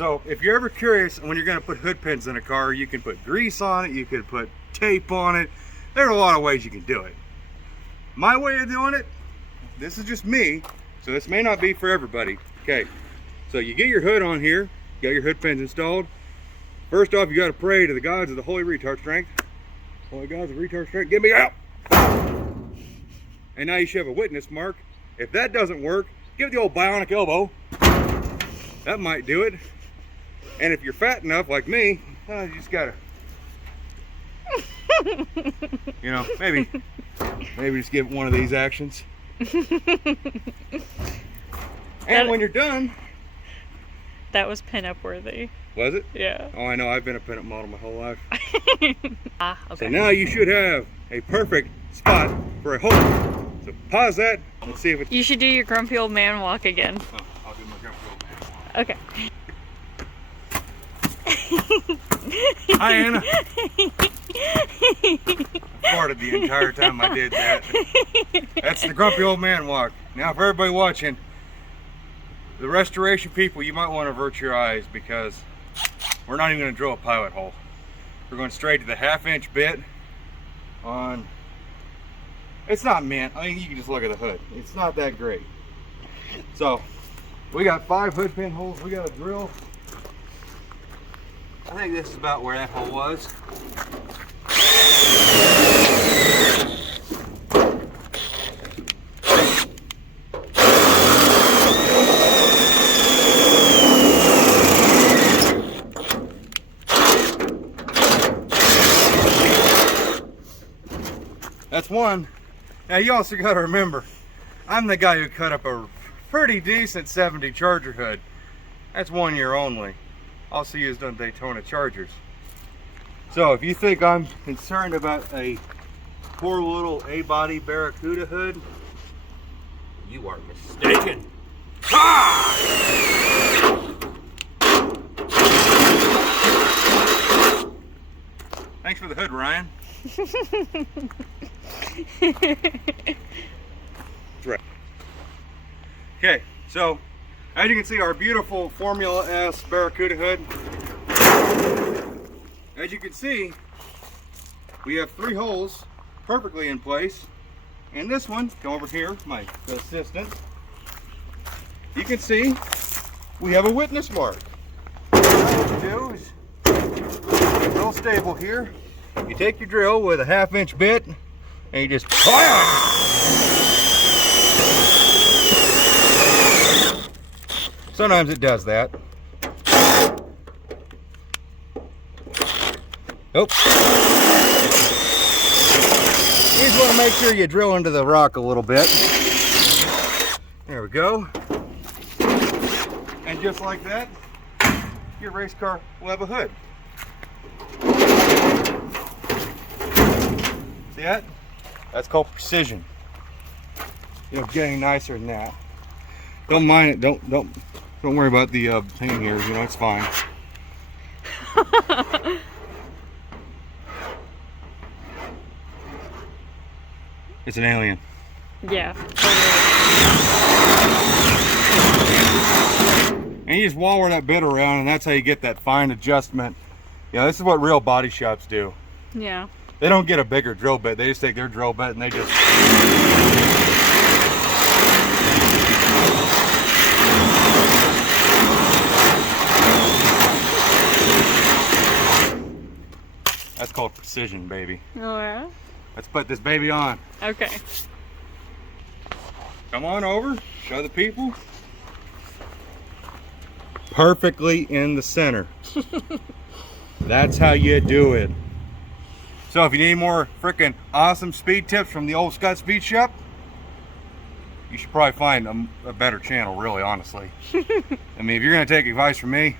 So if you're ever curious when you're going to put hood pins in a car, you can put grease on it, you can put tape on it. There are a lot of ways you can do it. My way of doing it, this is just me, so this may not be for everybody. Okay, so you get your hood on here, you got your hood pins installed. First off, you got to pray to the gods of the holy retard strength. Holy gods of retard strength, get me out! And now you should have a witness mark. If that doesn't work, give it the old bionic elbow. That might do it. And if you're fat enough, like me, you just gotta, you know, maybe just give it one of these actions. And when you're done. That was pin-up worthy. Was it? Yeah. Oh, I know. I've been a pin-up model my whole life. Okay. So now you should have a perfect spot for a hole. So pause that. Let's see if it's... You should do your grumpy old man walk again. Oh, I'll do my grumpy old man walk. Okay. Hi, Anna. I farted the entire time I did that. That's the grumpy old man walk. Now, for everybody watching, the restoration people, you might want to avert your eyes because we're not even going to drill a pilot hole. We're going straight to the 1/2-inch bit on. It's not mint. I mean, you can just look at the hood. It's not that great. So, we got 5 hood pin holes. We got a drill. I think this is about where that hole was. That's one. Now you also got to remember, I'm the guy who cut up a pretty decent 70 Charger hood. That's 1 year only. Also used on Daytona Chargers. So if you think I'm concerned about a poor little A-body Barracuda hood, you are mistaken. Ah! Thanks for the hood, Ryan. Right. Okay, so as you can see, our beautiful Formula S Barracuda hood. As you can see, we have 3 holes perfectly in place. And this one, come over here, my assistant. You can see we have a witness mark. What you do is, real stable here. You take your drill with a 1/2-inch bit and you just sometimes it does that. Oh. You just want to make sure you drill into the rock a little bit. There we go. And just like that, your race car will have a hood. See that? That's called precision. You know, getting nicer than that. Don't mind it. Don't worry about the thing here. You know, it's fine. It's an alien. Yeah. And you just wallow that bit around, and that's how you get that fine adjustment. You know, this is what real body shops do. Yeah. They don't get a bigger drill bit. They just take their drill bit and they just... That's called precision, baby. Oh, yeah? Let's put this baby on. Okay. Come on over, show the people. Perfectly in the center. That's how you do it. So if you need more freaking awesome speed tips from the old Scott Speed Shop, you should probably find a better channel, really, honestly. I mean, if you're going to take advice from me,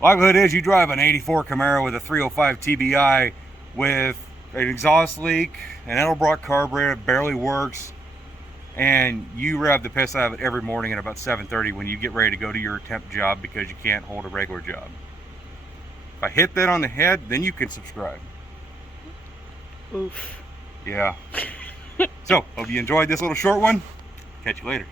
likelihood is you drive an 84 Camaro with a 305 TBI with an exhaust leak, an Edelbrock carburetor that barely works, and you rev the piss out of it every morning at about 7:30 when you get ready to go to your temp job because you can't hold a regular job. If I hit that on the head, then you can subscribe. Oof. Yeah. So, hope you enjoyed this little short one. Catch you later.